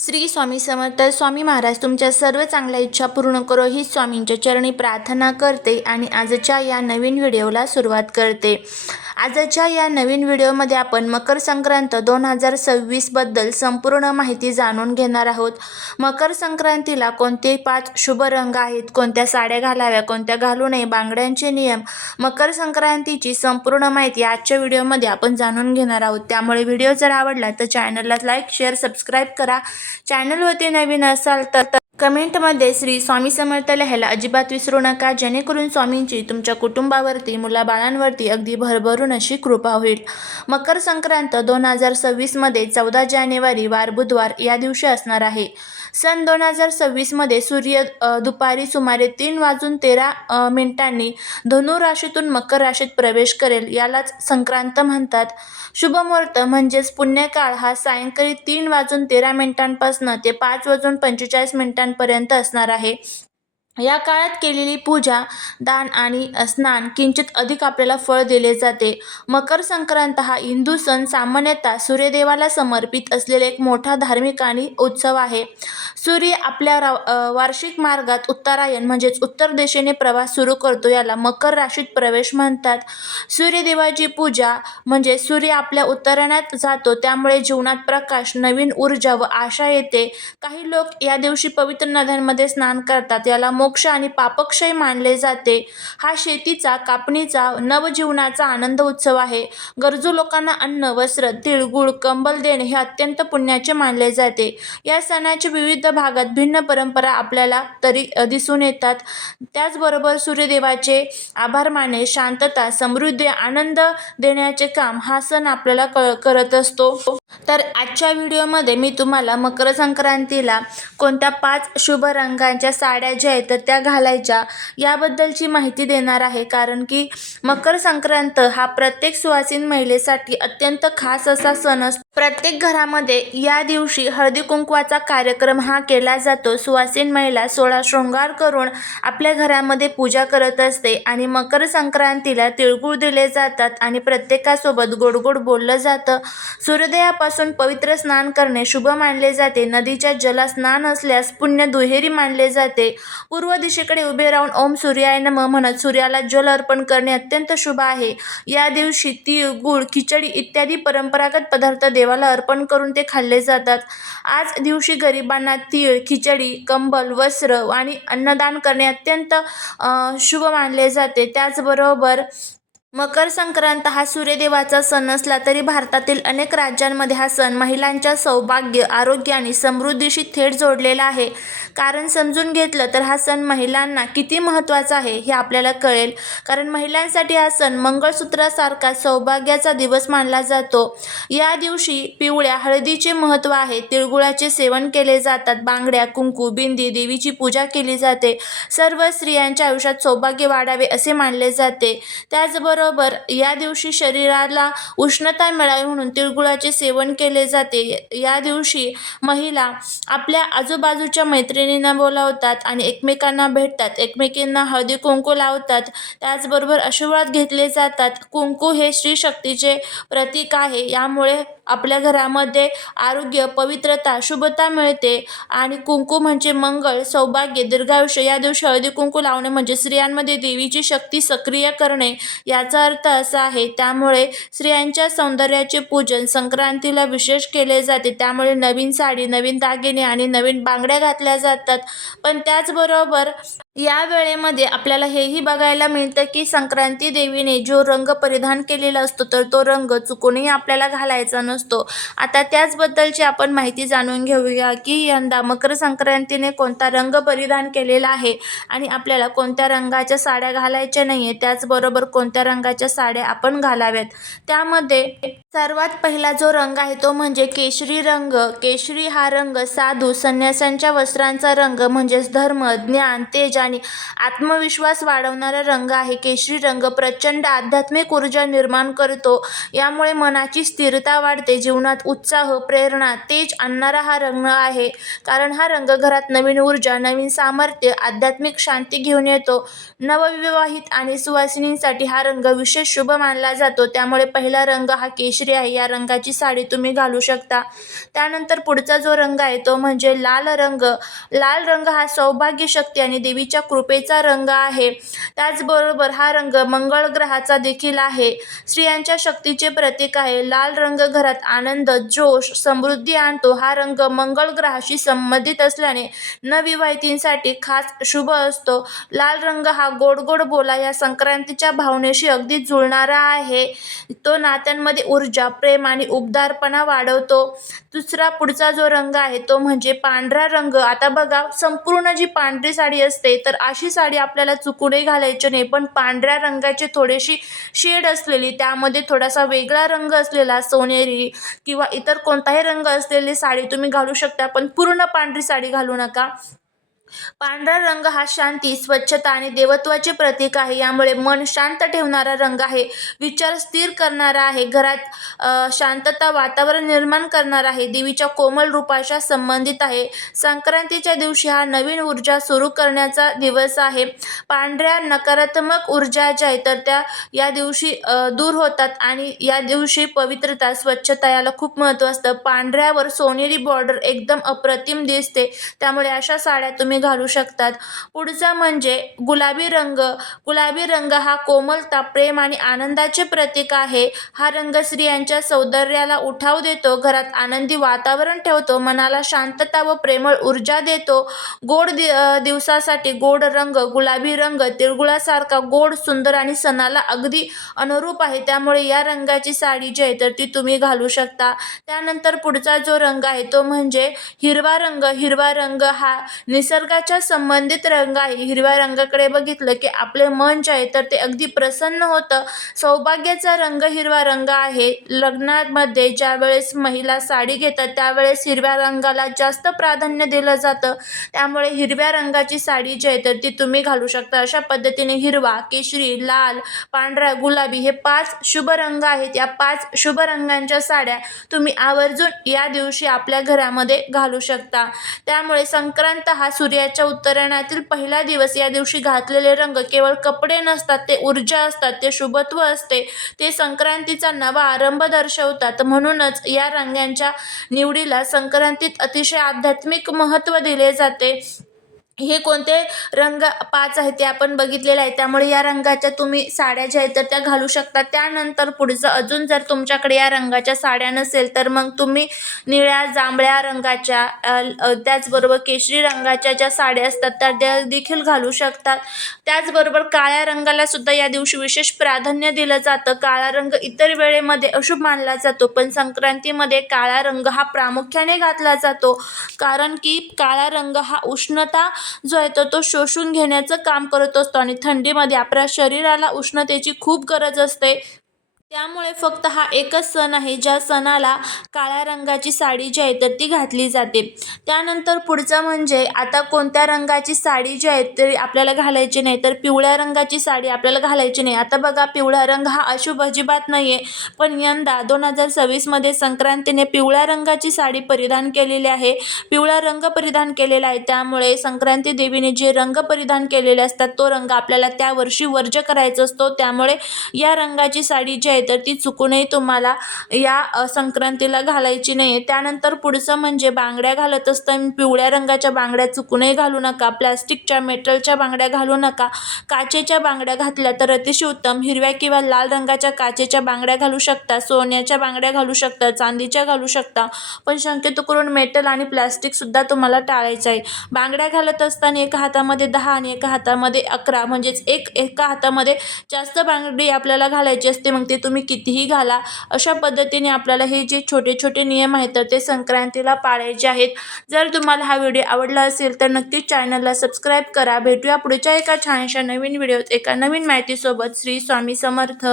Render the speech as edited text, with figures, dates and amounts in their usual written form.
श्री स्वामी समर्थ. स्वामी महाराज तुमच्या सर्व चांगल्या इच्छा पूर्ण करो ही स्वामींच्या चरणी प्रार्थना करते आणि आजच्या या नवीन व्हिडिओला सुरुवात करते. आजच्या या नवीन व्हिडिओमध्ये आपण मकर संक्रांत 2026 बद्दल संपूर्ण माहिती जाणून घेणार आहोत. मकर संक्रांतीला कोणते 5 शुभ रंग आहेत, कोणत्या साड्या घालाव्या, कोणत्या घालू नये, बांगड्यांचे नियम, मकर संक्रांतीची संपूर्ण माहिती आजच्या व्हिडिओमध्ये आपण जाणून घेणार आहोत. त्यामुळे व्हिडिओ जर आवडला तर चॅनलला लाईक, शेअर, सबस्क्राईब करा. चॅनलवरती नवीन असाल तर कमेंटमध्ये श्री स्वामी समर्थ लिहायला अजिबात विसरू नका, जेणेकरून स्वामींची तुमच्या कुटुंबावरती, मुलाबाळांवरती अगदी भरभरून अशी कृपा होईल. मकर संक्रांत 2026 मध्ये 14 जानेवारी वार बुधवार या दिवशी असणार आहे. सन 2026 मध्ये सूर्य दुपारी सुमारे 3:13 धनु राशीतून मकर राशीत प्रवेश करेल. यालाच संक्रांत म्हणतात. शुभ मुहूर्त म्हणजेच पुण्यकाळ हा सायंकाळी 3:13 पासून ते 5:45 पर्यंत असणार आहे. या काळात केलेली पूजा, दान आणि स्नान किंचित अधिक आपल्याला फळ दिले जाते. मकर संक्रांत हा हिंदू सण सामान्यतः सूर्यदेवाला समर्पित असलेला एक मोठा धार्मिक आणि उत्सव आहे. सूर्य आपल्या वार्षिक मार्गात उत्तरायण म्हणजेच उत्तर दिशेने प्रवास सुरू करतो. याला मकर राशीत प्रवेश म्हणतात. सूर्यदेवाची पूजा म्हणजे सूर्य आपल्या उत्तरायणात जातो, त्यामुळे जीवनात प्रकाश, नवीन ऊर्जा व आशा येते. काही लोक या दिवशी पवित्र नद्यांमध्ये स्नान करतात. याला मोक्ष आणि पापक्षय मानले जाते. हा शेतीचा, कापणीचा, नवजीवनाचा आनंद उत्सव आहे. गरजू लोकांना अन्न, वस्त्र, तिळगुळ, कंबल देणे हे अत्यंत पुण्याचे मानले जाते. या सणाच्या विविध भागात भिन्न परंपरा आपल्याला तरी दिसून येतात. त्याचबरोबर सूर्यदेवाचे आभार मानणे, शांतता, समृद्धी, आनंद देण्याचे काम हा सण आपल्याला करत असतो. तर आजच्या व्हिडिओमध्ये मी तुम्हाला मकर संक्रांतीला कोणत्या 5 शुभ रंगांच्या साड्या ज्या आहेत तर त्या घालायच्या याबद्दलची माहिती देणार आहे. कारण की मकर संक्रांत हा प्रत्येक सुवासिन महिलेसाठी अत्यंत खास असा सण असतो. प्रत्येक घरामध्ये या दिवशी हळदी कुंकवाचा कार्यक्रम हा केला जातो. सुवासिन महिला 16 शृंगार करून आपल्या घरामध्ये पूजा करत असते आणि मकर संक्रांतीला तिळगुळ दिले जातात आणि प्रत्येकासोबत गोड गोड बोललं जातं. सूर्योदयापासून पवित्र स्नान करणे शुभ मानले जाते. नदीच्या जलात स्नान असल्यास पुण्य दुहेरी मानले जाते. पूर्व दिशेकडे उभे राहून ओम सूर्याय नमः म्हणत सूर्याला जल अर्पण करणे अत्यंत शुभ आहे. या दिवशी तीळ, गूळ, खिचडी इत्यादी परंपरागत पदार्थ देवाला अर्पण करून ते खाल्ले जातात. आज दिवशी गरिबांना तीळ, खिचडी, कंबल, वस्त्र आणि अन्नदान करणे अत्यंत शुभ मानले जाते. त्याचबरोबर मकर संक्रांत हा सूर्यदेवाचा सण असला तरी भारतातील अनेक राज्यांमध्ये हा सण महिलांच्या सौभाग्य, आरोग्य आणि समृद्धीशी थेट जोडलेला आहे. कारण समजून घेतलं तर हा सण महिलांना किती महत्त्वाचा आहे हे आपल्याला कळेल. कारण महिलांसाठी हा सण मंगळसूत्रासारखा सौभाग्याचा दिवस मानला जातो. या दिवशी पिवळ्या हळदीचे महत्त्व आहे. तिळगुळाचे सेवन केले जातात. बांगड्या, कुंकू, बिंदी, देवीची पूजा केली जाते. सर्व स्त्रियांच्या आयुष्यात सौभाग्य वाढावे असे मानले जाते. त्याचबरोबर या दिवशी शरीराला उष्णता मिळावी म्हणून तिळगुळाचे सेवन केले जाते. या दिवशी महिला आपल्या आजूबाजूच्या मैत्रिणींना बोलावतात आणि एकमेकांना भेटतात. एकमेकींना हळदी कुंकू लावतात. त्याचबरोबर आशीर्वाद घेतले जातात. कुंकू हे स्त्री शक्तीचे प्रतीक आहे. यामुळे आपल्या घरामध्ये आरोग्य, पवित्रता, शुभता मिळते आणि कुंकू म्हणजे मंगळ, सौभाग्य, दीर्घायुष्य. या दिवशी हळदी कुंकू लावणे म्हणजे स्त्रियांमध्ये देवीची शक्ती सक्रिय करणे याचा अर्थ असा आहे. त्यामुळे स्त्रियांच्या सौंदर्याचे पूजन संक्रांतीला विशेष केले जाते. त्यामुळे नवीन साडी, नवीन दागिने आणि नवीन बांगड्या घातल्या जातात. पण त्याचबरोबर या वेळेमध्ये आपल्याला हेही बघायला मिळतं की संक्रांती देवीने जो रंग परिधान केलेला असतो तर तो रंग चुकूनही आपल्याला घालायचा नसतो. आता त्याचबद्दलची आपण माहिती जाणून घेऊया की यंदा मकर संक्रांतीने कोणता रंग परिधान केलेला आहे आणि आपल्याला कोणत्या रंगाच्या साड्या घालायच्या नाही. त्याचबरोबर कोणत्या रंगाच्या साड्या आपण घालाव्यात. त्यामध्ये सर्वात पहिला जो रंग आहे तो म्हणजे केशरी रंग. केशरी हा रंग साधू संन्यासांच्या वस्त्रांचा रंग म्हणजेच धर्म, ज्ञान, तेज ऊर्जा आणि आत्मविश्वास वाढवणारा रंग आहे. केशरी रंग प्रचंड आध्यात्मिक ऊर्जा निर्माण करतो. यामुळे मनाची स्थिरता वाढते. जीवनात उत्साह, प्रेरणा, तेज आणणारा हा रंग आहे. कारण हा रंग घरात नवीन ऊर्जा, नवीन सामर्थ्य, आध्यात्मिक शांती घेऊन येतो. नवविवाहित आणि सुवासिनींसाठी हा रंग विशेष शुभ मानला जातो. त्यामुळे पहिला रंग हा केशरी आहे. या रंगाची साडी तुम्ही घालू शकता. त्यानंतर पुढचा जो रंग आहे तो म्हणजे लाल रंग. लाल रंग हा सौभाग्य, शक्ती आणि देवीच्या कृपेचा रंग आहे. त्याचबरोबर हा रंग मंगळ ग्रहाचा देखील आहे. स्त्रियांच्या शक्तीचे प्रतीक आहे. लाल रंग घरात आनंद, जोश, समृद्धी आणतो. हा रंग मंगळ ग्रहाशी संबंधित असल्याने नवविवाहितांसाठी खास शुभ असतो. लाल रंग हा गोड गोड बोला या संक्रांतीच्या भावनेशी अगदी जुळणारा आहे. तो नात्यांमध्ये ऊर्जा, प्रेम आणि उबदारपणा वाढवतो. दुसरा पुढचा जो रंग आहे तो म्हणजे पांढरा रंग. आता बघा, संपूर्ण जी पांढरी साडी असते तर अशी साडी आपल्याला चुकूनही घालायची नाही. पण पांढऱ्या रंगाची थोडीशी शेड असलेली, त्यामध्ये थोडासा वेगळा रंग असलेला, सोनेरी किंवा इतर कोणताही रंग असलेली साडी तुम्ही घालू शकता. पण पूर्ण पांढरी साडी घालू नका. पांढरा रंग हा शांती, स्वच्छता आणि देवत्वाचे प्रतीक आहे. यामुळे मन शांत ठेवणारा रंग आहे. विचार स्थिर करणारा आहे. घरात शांतता वातावरण निर्माण करणारा आहे. देवीच्या कोमल रूपाच्या संबंधित आहे. संक्रांतीच्या दिवशी हा नवीन ऊर्जा सुरू करण्याचा दिवस आहे. पांढऱ्या नकारात्मक ऊर्जा ज्या आहेत तर त्या या दिवशी दूर होतात आणि या दिवशी पवित्रता, स्वच्छता याला खूप महत्त्व असतं. पांढऱ्यावर सोनेरी बॉर्डर एकदम अप्रतिम दिसते. त्यामुळे अशा साड्या तुम्ही घालू शकतात. पुढचा म्हणजे गुलाबी रंग. गुलाबी रंग हा कोमलता, प्रेम आणि आनंदाचे प्रतीक आहे. हा रंग स्त्रियांच्या सौंदर्याला उठाव देतो. घरात आनंदी वातावरण ठेवतो. मनाला शांतता व प्रेमळ ऊर्जा देतो. गोड दिवसासाठी गोड रंग. गुलाबी रंग तिळगुळासारखा गोड, सुंदर आणि सणाला अगदी अनुरूप आहे. त्यामुळे या रंगाची साडी जी आहे तर ती तुम्ही घालू शकता. त्यानंतर पुढचा जो रंग आहे तो म्हणजे हिरवा रंग. हिरवा रंग हा निसर्गाच्या संबंधित रंग आहे. हिरव्या रंगाकडे बघितलं की आपले मन जे आहे तर ते अगदी प्रसन्न होतं. सौभाग्याचा रंग हिरवा रंग आहे. लग्नामध्ये ज्या वेळेस महिला साडी घेतात त्यावेळेस हिरव्या रंगाला जास्त प्राधान्य दिलं जातं. त्यामुळे हिरव्या रंगाची साडी जी आहे तर ती तुम्ही घालू शकता. अशा पद्धतीने हिरवा, केशरी, लाल, पांढरा, गुलाबी हे 5 शुभ रंग आहेत. या 5 शुभ रंगांच्या साड्या तुम्ही आवर्जून या दिवशी आपल्या घरामध्ये घालू शकता. त्यामुळे संक्रांत हा सूर्याच्या उत्तरायणातील पहिला दिवस. या दिवशी घातलेले रंग केवळ कपडे नसतात, ते ऊर्जा असतात, ते शुभत्व असते, ते संक्रांतीचा नवा आरंभ दर्शवतात. म्हणूनच या रंगांच्या निवडीला संक्रांतीत अतिशय आध्यात्मिक महत्त्व दिले जाते. हे कोणते रंग 5 आहेत ते आपण बघितलेले आहे. त्यामुळे या रंगाच्या तुम्ही साड्या ज्या आहेत तर त्या घालू शकता. त्यानंतर पुढचं अजून जर तुमच्याकडे या रंगाच्या साड्या नसेल तर मग तुम्ही निळ्या, जांभळ्या रंगाच्या त्याचबरोबर केशरी रंगाच्या ज्या साड्या असतात तर त्या देखील घालू शकतात. त्याचबरोबर काळ्या रंगाला सुद्धा या दिवशी विशेष प्राधान्य दिलं जातं. काळा रंग इतर वेळेमध्ये अशुभ मानला जातो, पण संक्रांतीमध्ये काळा रंग हा प्रामुख्याने घातला जातो. कारण की काळा रंग हा उष्णता जो आहे तो शोषून घेण्याचं काम करत असतो आणि थंडीमध्ये आपल्या शरीराला उष्णतेची खूप गरज असते. त्यामुळे फक्त हा एकच सण आहे ज्या सणाला काळ्या रंगाची साडी जी आहे तर ती घातली जाते. त्यानंतर पुढचं म्हणजे आता कोणत्या रंगाची साडी जी आहे तरी आपल्याला घालायची नाही, तर पिवळ्या रंगाची साडी आपल्याला घालायची नाही. आता बघा, पिवळा रंग हा अशुभ अजिबात नाही आहे, पण यंदा 2026मध्ये संक्रांतीने पिवळ्या रंगाची साडी परिधान केलेली आहे. पिवळा रंग परिधान केलेला आहे. त्यामुळे संक्रांती देवीने जे रंग परिधान केलेले असतात तो रंग आपल्याला त्या वर्षी वर्ज्य करायचा असतो. त्यामुळे या रंगाची साडी जी आहे तर ती चुकूनही तुम्हाला या संक्रांतीला घालायची नाही. त्यानंतर पुढचं म्हणजे बांगड्या घालत असताना पिवळ्या रंगाच्या बांगड्या चुकूनही घालू नका. प्लास्टिकच्या, मेटलच्या बांगड्या घालू नका. काचेच्या बांगड्या घातल्या तर अतिशय उत्तम. हिरव्या किंवा लाल रंगाच्या काचेच्या बांगड्या घालू शकता. सोन्याच्या बांगड्या घालू शकता. चांदीच्या घालू शकता. पण शक्यतो करून मेटल आणि प्लास्टिक सुद्धा तुम्हाला टाळायचं आहे. बांगड्या घालत असताना एका हातामध्ये 10 आणि एका हातामध्ये 11 म्हणजेच एका हातामध्ये जास्त बांगडी आपल्याला घालायची असते. मग ते तुम्ही कितीही घाला. अशा पद्धतीने आपल्याला हे जे छोटे छोटे नियम आहेत तर ते संक्रांतीला पाळायचे आहेत. जर तुम्हाला हा व्हिडिओ आवडला असेल तर नक्कीच चॅनलला सबस्क्राईब करा. भेटूया पुढच्या एका छानशा नवीन व्हिडिओत एका नवीन माहितीसोबत. श्री स्वामी समर्थ.